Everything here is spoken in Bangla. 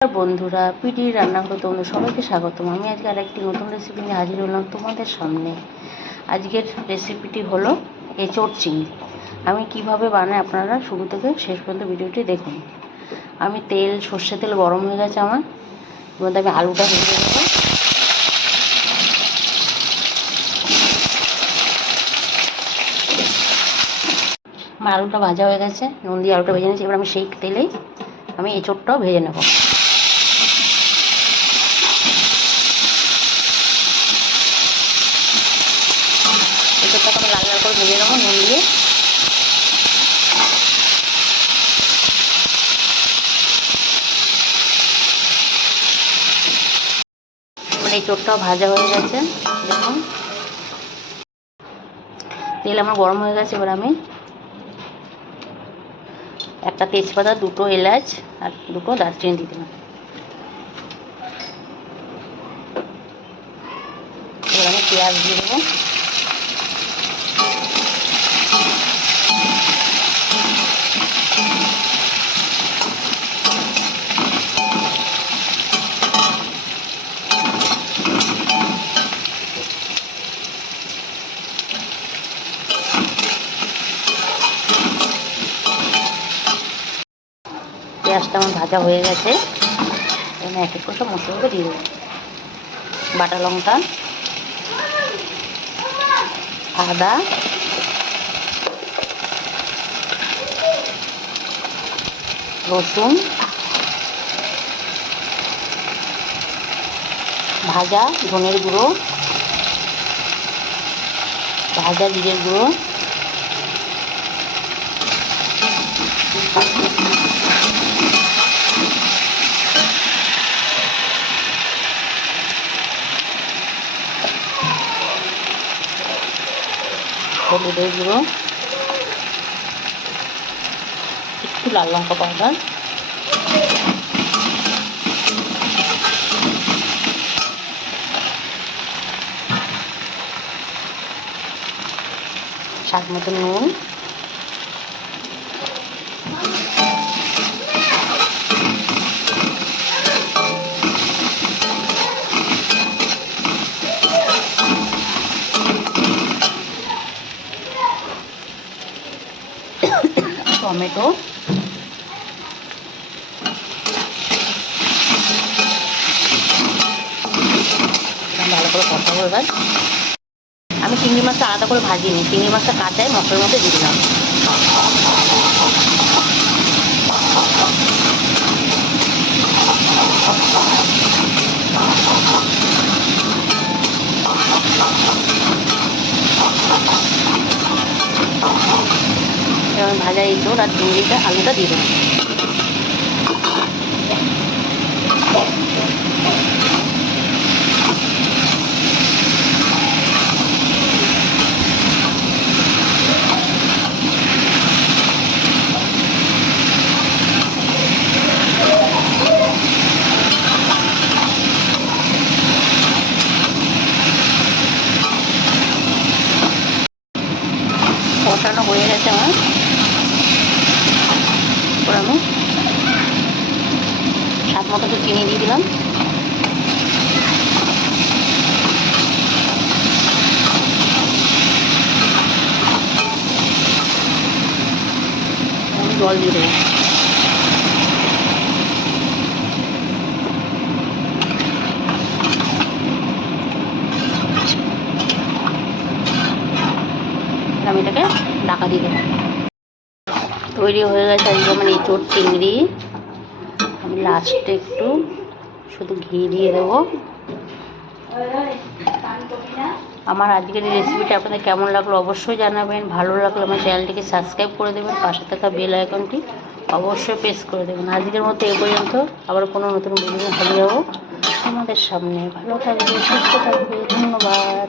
আর বন্ধুরা, পিডি রান্নাঘরে তোমাদের সবাইকে স্বাগতম। আমি আজকে আরেকটি নতুন রেসিপি নিয়ে হাজির হলাম তোমাদের সামনে। আজকের রেসিপিটি হলো এঁচোড় চিংড়ি। আমি কিভাবে বানাই আপনারা শুরু থেকে শেষ পর্যন্ত ভিডিওটি দেখুন। আমি সর্ষে তেল গরম হয়ে গেছে আমার, এর মধ্যে আমি আলুটা ভেজে নেব। আমার আলুটা ভাজা হয়ে গেছে, নুন দিয়ে আলুটা ভেজে নিয়েছি। এবার আমি সেই তেলেই আমি এঁচোড়টাও ভেজে নেব। এঁচোড়টাকে আমি লাল লাল করে ভেজে নেবো নুন দিয়ে। এই এঁচোড়টাও ভাজা হয়ে গেছে, দেখুন তেল আমার গরম হয়ে গেছে। এবার আমি একটা তেজপাতা, দুটো এলাচ আর দুটো দারচিনি দিয়ে দিলাম। এবার আমি পেঁয়াজ দিয়ে দেবো। পেঁয়াজটা আমার ভাজা হয়ে গেছে। এখানে এক এক করে সব মশলাগুলো দিয়ে দেবো। বাটা লঙ্কা, আদা, রসুন, ভাজা ধনের গুঁড়ো, ভাজা জিরের গুঁড়ো, হলুদের গুঁড়ো, একটু লাল লঙ্কা পাউডার, স্বাদ মতো নুন, টমেটো, ভালো করে কষাবো। এবার আমি চিংড়ি মাছটা আলাদা করে ভাজিনি, চিংড়ি মাছটা কাঁচাই মশলার মধ্যে দিয়ে দিলাম। এবার ভাজা এঁচোড় আর চিংড়িটা আলুটা দিয়ে দেবো। কষানো হয়ে গেছে আমার। এরপর আমি স্বাদ মতো একটু চিনি দিয়ে দিলাম। আমি জল দিয়ে দেবো। আমি এটাকে ঢাকা দিয়ে দেবো। তৈরি হয়ে গেছে আজকে আমার এঁচোড় চিংড়ি। আমি লাস্টে একটু শুধু ঘি দিয়ে দেবো। আমার আজকের এই রেসিপিটা আপনাদের কেমন লাগলো অবশ্যই জানাবেন। ভালো লাগলে আমার চ্যানেলটিকে সাবস্ক্রাইব করে দেবেন, পাশে থাকা বেল আইকনটি অবশ্যই প্রেস করে দেবেন। আজকের মতো এ পর্যন্ত, আবার কোনো নতুন ভিডিও হাজির হবো আমাদের সামনে। ভালো থাকবে, সুস্থ থাকবে, ধন্যবাদ।